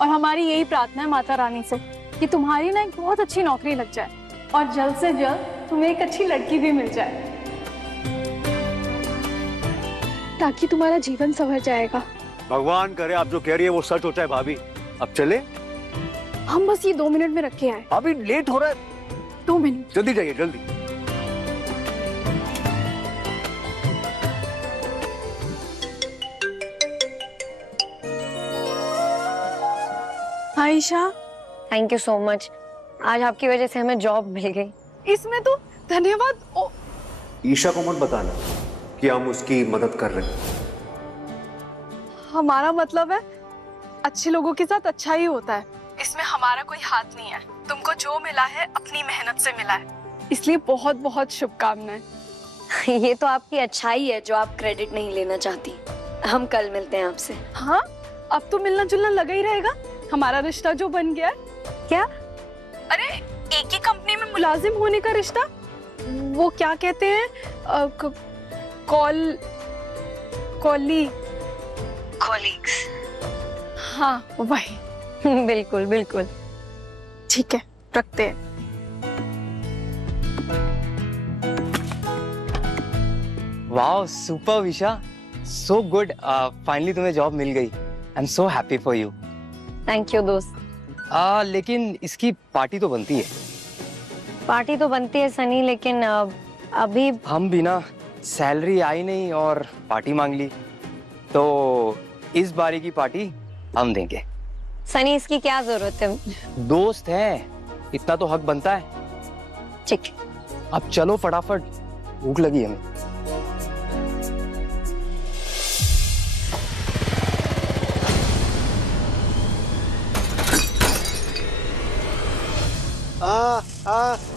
और हमारी यही प्रार्थना है माता रानी से कि तुम्हारी ना एक बहुत अच्छी नौकरी लग जाए और जल्द से जल्द तुम्हें एक अच्छी लड़की भी मिल जाए, ताकि तुम्हारा जीवन संवर जाएगा। भगवान करे आप जो कह रही है वो सच हो जाए भाभी। अब चले? हम बस ये 2 मिनट में रखे आए। अभी लेट हो रहा है। 2 मिनट। जल्दी जाइए जल्दी। Ayesha, thank you so much. आज आपकी वजह से हमें जॉब मिल गई। इसमें तो धन्यवाद। ईशा को मत बताना कि हम उसकी मदद कर रहे हैं। हमारा मतलब है अच्छे लोगों के साथ अच्छा ही होता है, इसमें हमारा कोई हाथ नहीं है। तुमको जो मिला है अपनी मेहनत से मिला है, इसलिए बहुत बहुत शुभकामनाएं। ये तो आपकी अच्छाई है जो आप क्रेडिट नहीं लेना चाहती। हम कल मिलते हैं आपसे। हाँ, अब तो मिलना जुलना लगा ही रहेगा। हमारा रिश्ता जो बन गया है। क्या? अरे एक ही कंपनी में मुलाजिम होने का रिश्ता, वो क्या कहते हैं, कॉलीग्स। हाँ वही। बिल्कुल बिल्कुल। ठीक है, रखते हैं। वाओ सुपर विशा, सो गुड। फाइनली तुम्हें जॉब मिल गई। I am so happy for you. Thank you दोस्त। लेकिन इसकी पार्टी तो बनती है। पार्टी तो बनती है सनी, लेकिन अभी हम भी ना, सैलरी आई नहीं और पार्टी मांग ली, तो इस बारी की पार्टी हम देंगे। सनी इसकी क्या जरूरत है? दोस्त हैं, इतना तो हक बनता है। ठीक। अब चलो फटाफट, भूख लगी हमें।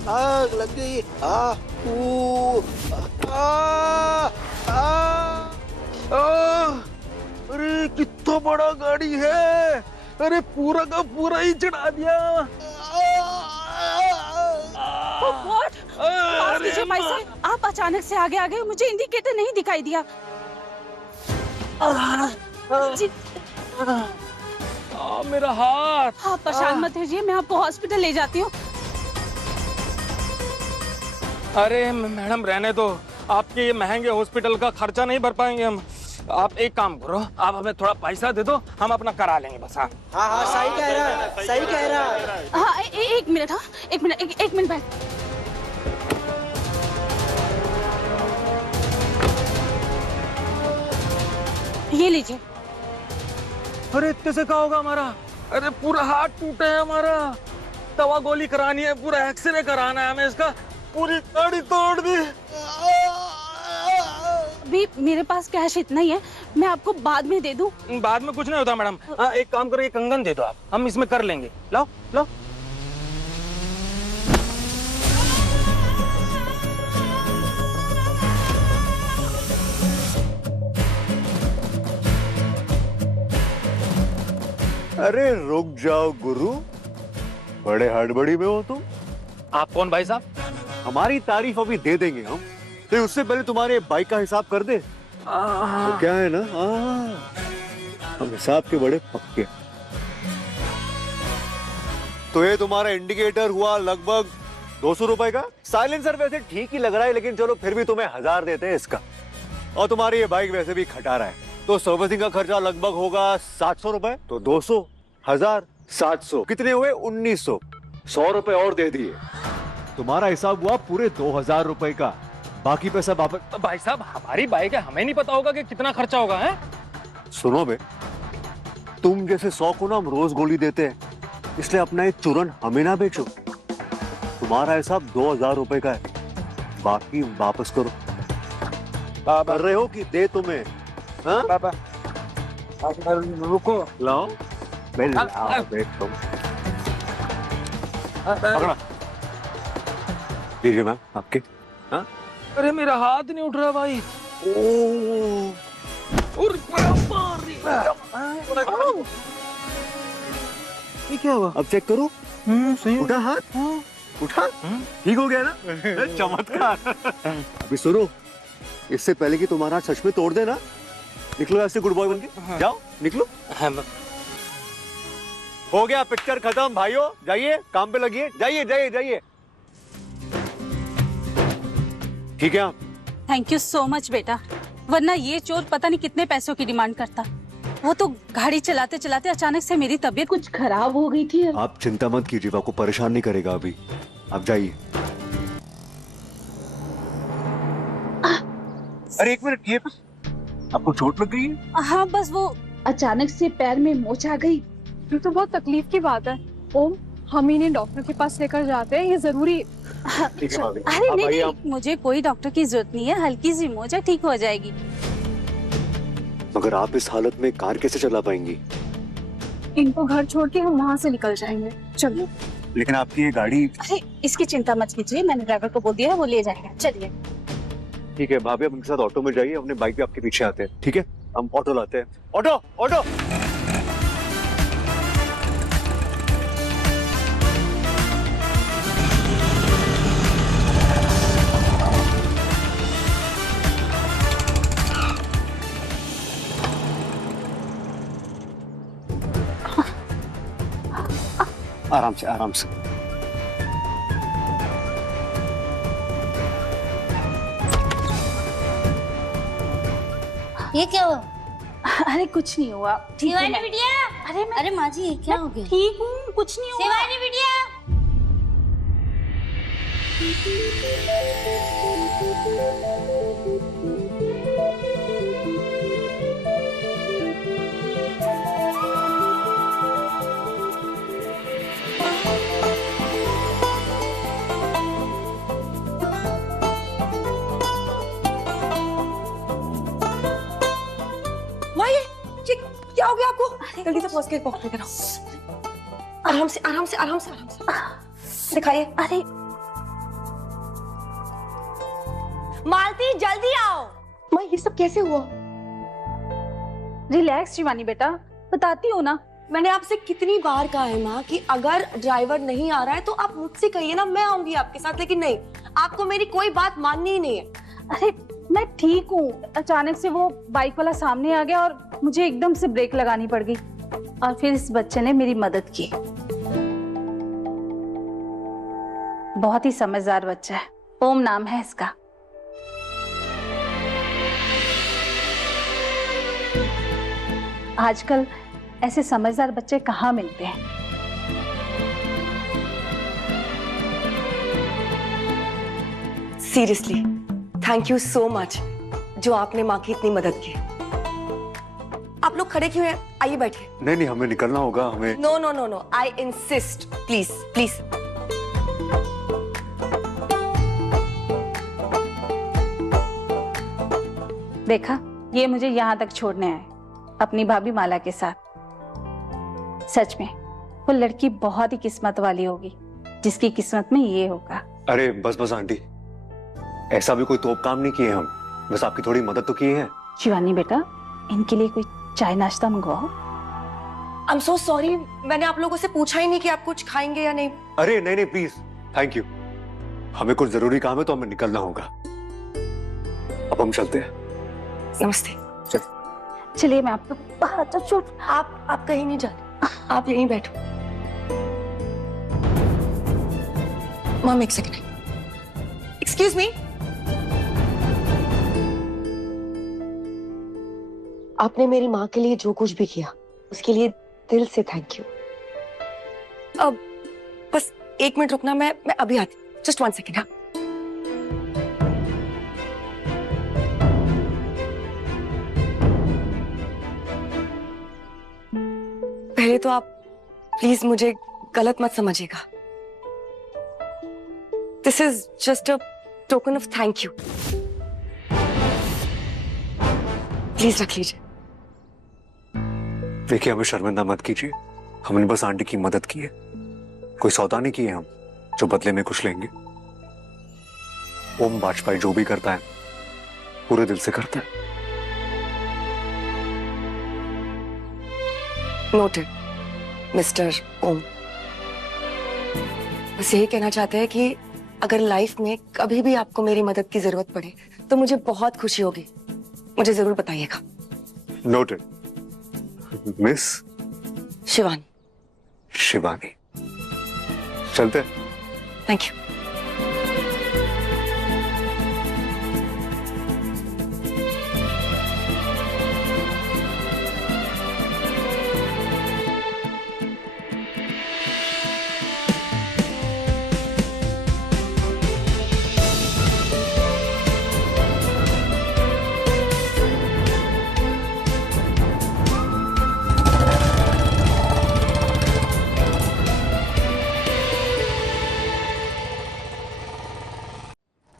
आग लग गई। अरे कितना बड़ा गाड़ी है। अरे पूरा का पूरा ही चढ़ा दिया। माफ कीजिए भाई साहब, आप अचानक से आगे आ गए, मुझे इंडिकेटर नहीं दिखाई दिया। जी, मेरा हाथ। आप परेशान मत होइए, मैं आपको हॉस्पिटल ले जाती हूँ। अरे मैडम रहने दो, आपके ये महंगे हॉस्पिटल का खर्चा नहीं भर पाएंगे हम। आप एक काम करो, आप हमें थोड़ा पैसा दे दो, हम अपना करा लेंगे बस। हाँ हाँ सही कह रहा है, सही कह रहा है। हाँ एक मिनट, हाँ एक मिनट बैठ। ये लीजिए। अरे इतने से क्या होगा हमारा? अरे पूरा हाथ टूटे है हमारा, दवा गोली करानी है, पूरा एक्सरे कराना है हमें इसका, पूरी गाड़ी तोड़ दी। अभी मेरे पास कैश इतना ही है, मैं आपको बाद में दे दूं। बाद में कुछ नहीं होता मैडम। एक काम करो, ये कंगन दे दो आप, हम इसमें कर लेंगे। लाओ लाओ। अरे रुक जाओ गुरु, बड़े हड़बड़ी में हो तुम। आप कौन भाई साहब? हमारी तारीफ अभी दे देंगे हम, तो उससे पहले तुम्हारे बाइक का हिसाब कर दे। तो क्या है ना, हम हिसाब के बड़े पक्के। तो ये तुम्हारा इंडिकेटर हुआ लगभग 200 रुपए का। साइलेंसर वैसे ठीक ही लग रहा है, लेकिन चलो फिर भी तुम्हें 1000 देते हैं इसका। और तुम्हारी ये बाइक वैसे भी खटारा है, तो सर्विसिंग का खर्चा लगभग होगा 700 रुपए। तो 200, 1000, 700 कितने हुए? 1900। 100 रुपए और दे दिए, तुम्हारा हिसाब हुआ पूरे 2000 रुपए का। बाकी पैसा वापस। भाई साहब हमारी बाइक है, हमें नहीं पता होगा कि कितना खर्चा होगा। है सुनो बे, तुम जैसे 100 को ना हम रोज गोली देते हैं, इसलिए अपना एक चूरन हमें ना बेचो। तुम्हारा हिसाब 2000 रुपए का है, बाकी वापस करो। कर रहे हो कि दे तुम्हें? हाँ? पापा रुको, लाओ बैठो। पकड़ा लीजिए मैम आपके। हाँ? अरे मेरा हाथ नहीं उठ रहा भाई। ये क्या हुआ? अब चेक करो। सही उठा हाथ? उठा? ठीक हो गया ना? चमत्कार। अभी सुनो, इससे पहले कि तुम्हारा सच में तोड़ देना, निकलो ऐसे गुड बॉय बनके। जाओ निकलो। हो गया पिक्चर खत्म भाइयों, जाइए काम पे लगिए, जाइए जाइए जाइए। ठीक है आप? थैंक यू सो मच बेटा, वरना ये चोर पता नहीं कितने पैसों की डिमांड करता। वो तो गाड़ी चलाते चलाते अचानक से मेरी तबीयत कुछ खराब हो गई थी। आप चिंता मत कीजिए, आपको परेशान नहीं करेगा अभी, आप जाइए। अरे एक मिनट, ये आपको चोट लग गई है? हाँ बस वो अचानक से पैर में मोच आ गई। ये तो बहुत तकलीफ की बात है। ओम, हम इन्हें डॉक्टर के पास लेकर जाते हैं, ये जरूरी। ठीक है भाभी। अरे आप नहीं आइए, नहीं, मुझे कोई डॉक्टर की जरूरत नहीं है, हल्की सी मोच है, ठीक हो जाएगी। मगर आप इस हालत में कार कैसे चला पाएंगी? इनको घर छोड़ के हम वहाँ से निकल जाएंगे, चलिए। लेकिन आपकी ये गाड़ी। अरे इसकी चिंता मत कीजिए, मैंने ड्राइवर को बोल दिया है, वो ले जाएगा। चलिए। ठीक है भाभी, आप उनके साथ ऑटो में जाइए, अपने बाइक पे आपके पीछे आते हैं, ठीक है? हम ऑटो लाते हैं। Auto auto. आराम से आराम से। ये क्या हुआ? अरे कुछ नहीं हुआ, ठीक है। शिवानी बिटिया, अरे माँ जी ये क्या हो गया? ठीक हूँ, कुछ नहीं हुआ। शिवानी बिटिया, क्या हो गया आपको? जल्दी से फर्स्ट एड बॉक्स लेकर आओ। आराम से आराम से आराम से आराम से दिखाइए। अरे मालती जल्दी आओ। माँ ये सब कैसे हुआ? रिलैक्स शिवानी बेटा, बताती हूँ ना। मैंने आपसे कितनी बार कहा है माँ कि अगर ड्राइवर नहीं आ रहा है तो आप मुझसे कहिए ना, मैं आऊंगी आपके साथ। लेकिन नहीं, आपको मेरी कोई बात माननी ही नहीं है। अरे मैं ठीक हूँ, अचानक से वो बाइक वाला सामने आ गया और मुझे एकदम से ब्रेक लगानी पड़ गई, और फिर इस बच्चे ने मेरी मदद की। बहुत ही समझदार बच्चा है, ओम नाम है इसका। आजकल ऐसे समझदार बच्चे कहाँ मिलते हैं। Seriously thank you so much जो आपने माँ की इतनी मदद की। आप लोग खड़े क्यों हैं? आइए बैठिए। नहीं नहीं, हमें निकलना होगा, हमें। No no no no, I insist, please please. देखा, ये मुझे यहाँ तक छोड़ने आए अपनी भाभी माला के साथ। सच में वो लड़की बहुत ही किस्मत वाली होगी जिसकी किस्मत में ये होगा। अरे बस बस आंटी, ऐसा भी कोई तोप काम नहीं किए हम, बस आपकी थोड़ी मदद तो की है। शिवानी बेटा, इनके लिए कोई चाय नाश्ता मंगवाओ। आई एम सो सॉरी, मैंने आप लोगों से पूछा ही नहीं कि आप कुछ खाएंगे या नहीं। अरे नहीं नहीं प्लीज, थैंक यू। हमें कुछ जरूरी काम है तो हमें निकलना होगा, अब हम चलते हैं। नमस्ते। चलिए मैं आपको बाहर छोड़। आप कहीं नहीं जाते, आप यहीं बैठो। मॉम एक सेकंड, एक्सक्यूज मी। आपने मेरी माँ के लिए जो कुछ भी किया उसके लिए दिल से थैंक यू। अब बस 1 मिनट रुकना, मैं अभी आती, जस्ट 1 सेकंड। हाँ पहले तो आप प्लीज मुझे गलत मत समझिएगा। This is just a token of thank you, please रख लीजिए। देखिए हमें शर्मिंदा मत कीजिए, हमने बस आंटी की मदद की है, कोई सौदा नहीं किए हम जो बदले में कुछ लेंगे। ओम वाजपेयी जो भी करता है पूरे दिल से करता है। नोटेड मिस्टर ओम। बस यही कहना चाहते हैं कि अगर लाइफ में कभी भी आपको मेरी मदद की जरूरत पड़े तो मुझे बहुत खुशी होगी, मुझे जरूर बताइएगा। Noted miss Shivani. शिवानी, चलते। Thank you.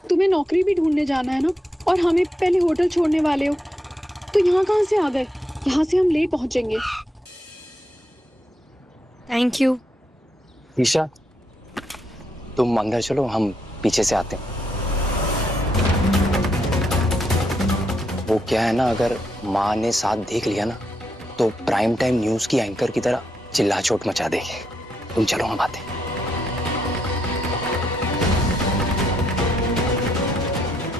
तुम्हें नौकरी भी ढूंढने जाना है ना, और हमें पहले होटल छोड़ने वाले हो, तो यहाँ कहाँ से आ गए? यहाँ से हम लेट पहुंचेंगे। Thank you. ईशा, तुम अंदर चलो, हम पीछे से आते हैं। वो क्या है ना, अगर माँ ने साथ देख लिया ना तो प्राइम टाइम न्यूज की एंकर की तरह चिल्ला चोट मचा देगी। तुम चलो, हम आते हैं।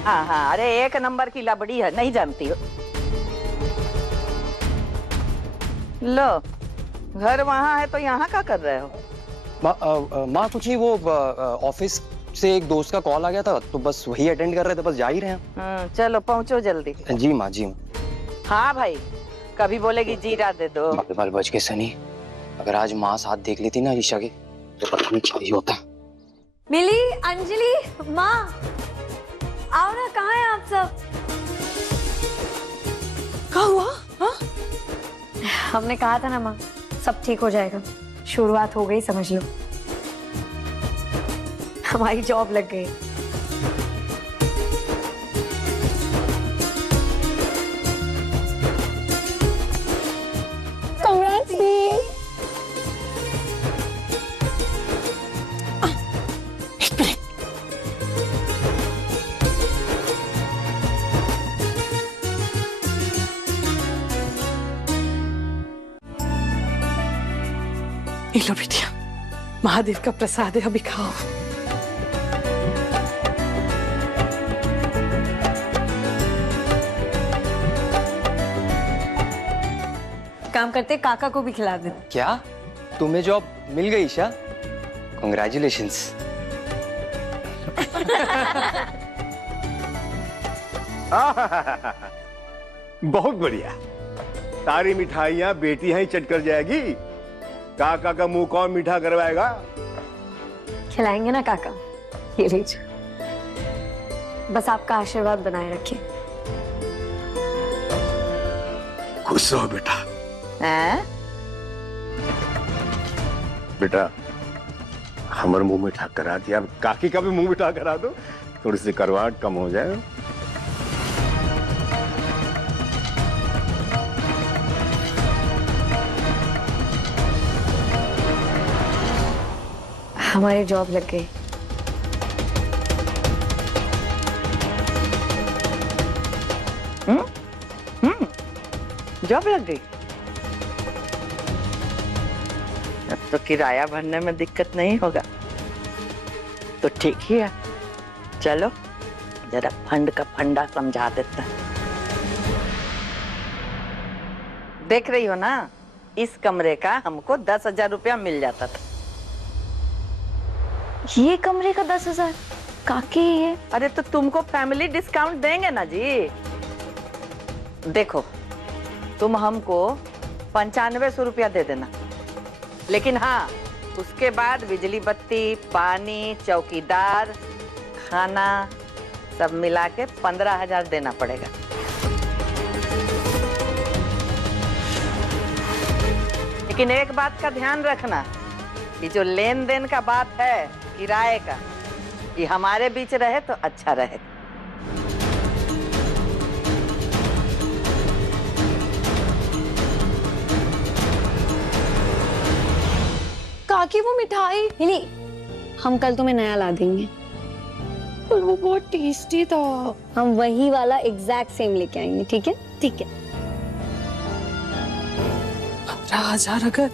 हाँ हाँ, अरे एक नंबर की लबड़ी है, नहीं जानती हो। लो, घर वहाँ है तो यहाँ क्या कर रहे हो? माँ कुछ नहीं, वो ऑफिस से एक दोस्त का कॉल आ गया था तो बस वही अटेंड कर रहे थे, बस जा ही रहे हैं। चलो पहुँचो जल्दी। जी माँ, जी। हाँ भाई, कभी बोलेगी जीरा दे दो। बाल बच के सनी, अगर आज माँ साथ देख लेती ना ईशा के तो पता नहीं क्या ही होता। मिली, अंजलि, माँ, आओ ना, कहाँ हैं आप सब? क्या हुआ? हाँ? हमने कहा था ना माँ, सब ठीक हो जाएगा। शुरुआत हो गई, समझ लो। हमारी जॉब लग गई। ये लो बिटिया, महादेव का प्रसाद है, अभी खाओ। काम करते काका को भी खिला दे। क्या तुम्हें जॉब मिल गई ईशा? कांग्रेचुलेशंस। बहुत बढ़िया, सारी मिठाइयाँ बेटी ही चट कर जाएगी। काका का मुंह कौन मीठा करवाएगा? खिलाएंगे ना काका, ये लीजिए। बस आपका आशीर्वाद बनाए रखिए। खुश रहो बेटा। हैं? बेटा, हमारे मुंह मीठा करा दिया, अब काकी का भी मुंह मीठा करा दो, थोड़ी सी करवाहट कम हो जाए। हमारी जॉब लग गई। जॉब लग गई? अब तो किराया भरने में दिक्कत नहीं होगा, तो ठीक ही है। चलो जरा फंड का फंडा समझा देता। देख रही हो ना, इस कमरे का हमको 10,000 रुपया मिल जाता था। ये कमरे का 10,000? काकी ये? अरे तो तुमको फैमिली डिस्काउंट देंगे ना जी। देखो, तुम हमको 9500 रुपया दे देना, लेकिन हाँ, उसके बाद बिजली बत्ती, पानी, चौकीदार, खाना सब मिला के 15,000 देना पड़ेगा। लेकिन एक बात का ध्यान रखना, कि जो लेन देन का बात है किराए का, ये हमारे बीच रहे तो अच्छा रहे। काकी वो मिठाई, मिली, हम कल तुम्हें नया ला देंगे। पर वो बहुत टेस्टी था। हम वही वाला एग्जैक्ट सेम लेके आएंगे, ठीक है? ठीक है। 15,000 अगर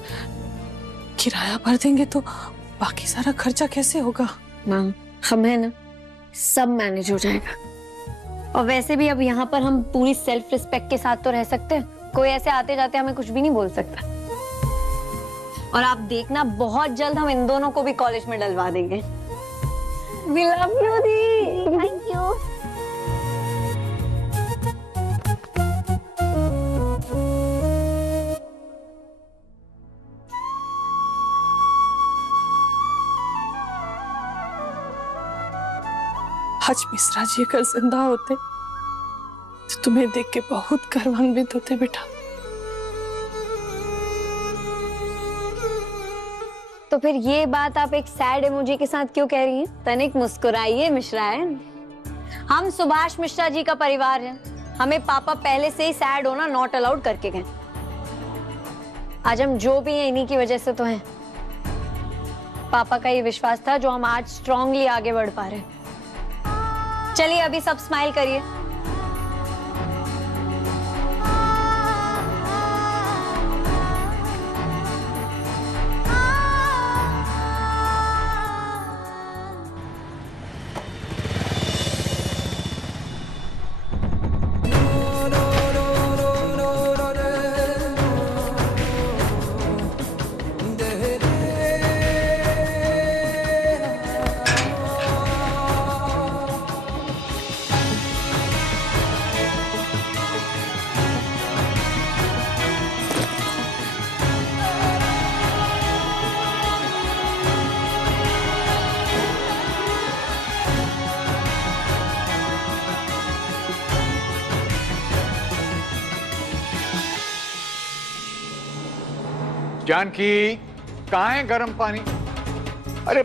किराया भर देंगे तो बाकी सारा खर्चा कैसे होगा? माँ, हम है ना, सब मैनेज हो जाएगा। और वैसे भी अब यहाँ पर हम पूरी सेल्फ रिस्पेक्ट के साथ तो रह सकते हैं। कोई ऐसे आते जाते हमें कुछ भी नहीं बोल सकता। और आप देखना बहुत जल्द हम इन दोनों को भी कॉलेज में डलवा देंगे। We love you the. Thank you. आज मिश्रा जी अगर जिंदा होते तो तुम्हें देख के बहुत गर्वान्वित होते बेटा। तो फिर ये बात आप एक सैड इमोजी के साथ क्यों कह रही हैं? तनिक मुस्कुराइए मिश्रायन। हम सुभाष मिश्रा जी का परिवार हैं। हमें पापा पहले से ही सैड होना नॉट अलाउड करके गए। आज हम जो भी हैं इन्हीं की वजह से तो हैं। पापा का ये विश्वास था जो हम आज स्ट्रांगली आगे बढ़ पा रहे हैं। चलिए अभी सब स्माइल करिए। जानकी, कहाँ है गरम पानी? अरे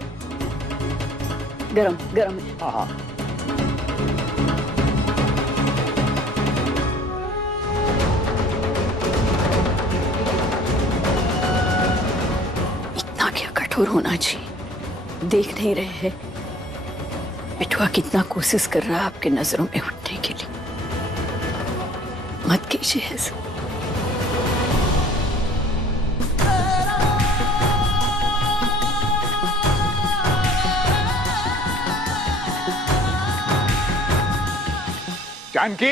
गरम गरम है। हाँ हाँ। इतना क्या कठोर होना चाहिए? देख नहीं रहे हैं बिटुआ कितना कोशिश कर रहा है आपके नजरों में उठने के लिए। मत कीजिए ऐसा। जानकी,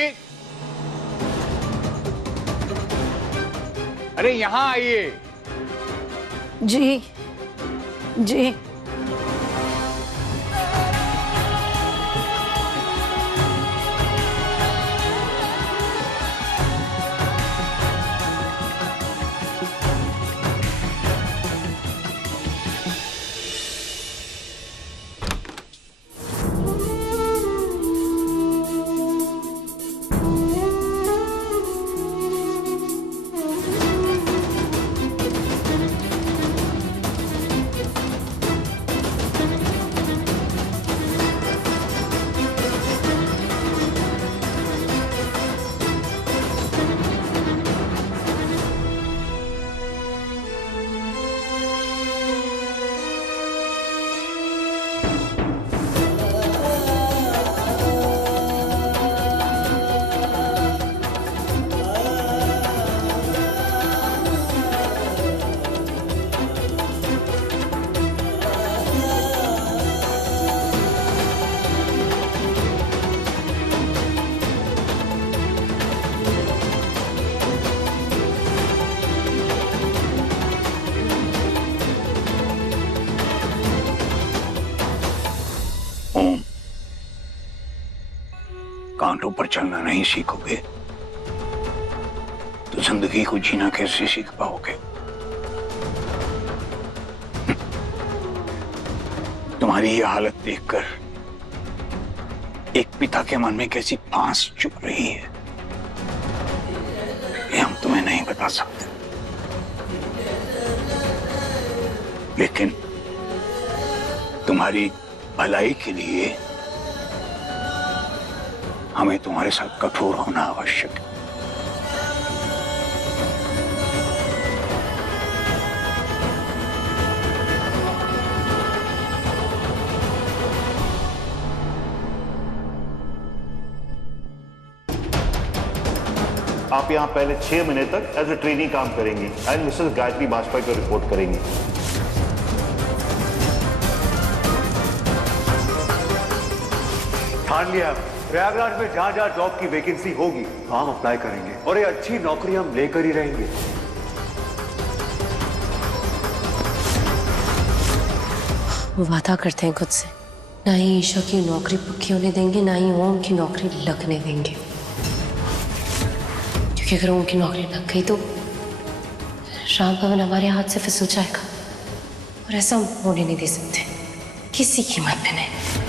अरे यहाँ आइए। जी जी। कांटों पर चलना नहीं सीखोगे तो जिंदगी को जीना कैसे सीख पाओगे? तुम्हारी ये हालत देखकर एक पिता के मन में कैसी फांस चुभ रही है ये हम तुम्हें नहीं बता सकते, लेकिन तुम्हारी भलाई के लिए हमें तुम्हारे साथ कठोर होना आवश्यक है। आप यहाँ पहले 6 महीने तक एज ए ट्रेनी काम करेंगी एंड मिसेस गायत्री बाजपेयी को रिपोर्ट करेंगी। ठान लिया, प्रयागराज में जहां जहां जॉब की वैकेंसी होगी वहां हम अप्लाई करेंगे और ये अच्छी नौकरी हम लेकर ही रहेंगे। वो वादा करते हैं खुद से, ना ही ईशा की नौकरी पक्की होने देंगे, ना ही ओम की नौकरी लगने देंगे। क्योंकि अगर ओम की नौकरी लग गई तो राम भवन हमारे हाथ से फिसल जाएगा, और ऐसा हम होने नहीं दे सकते, किसी कीमत पे नहीं।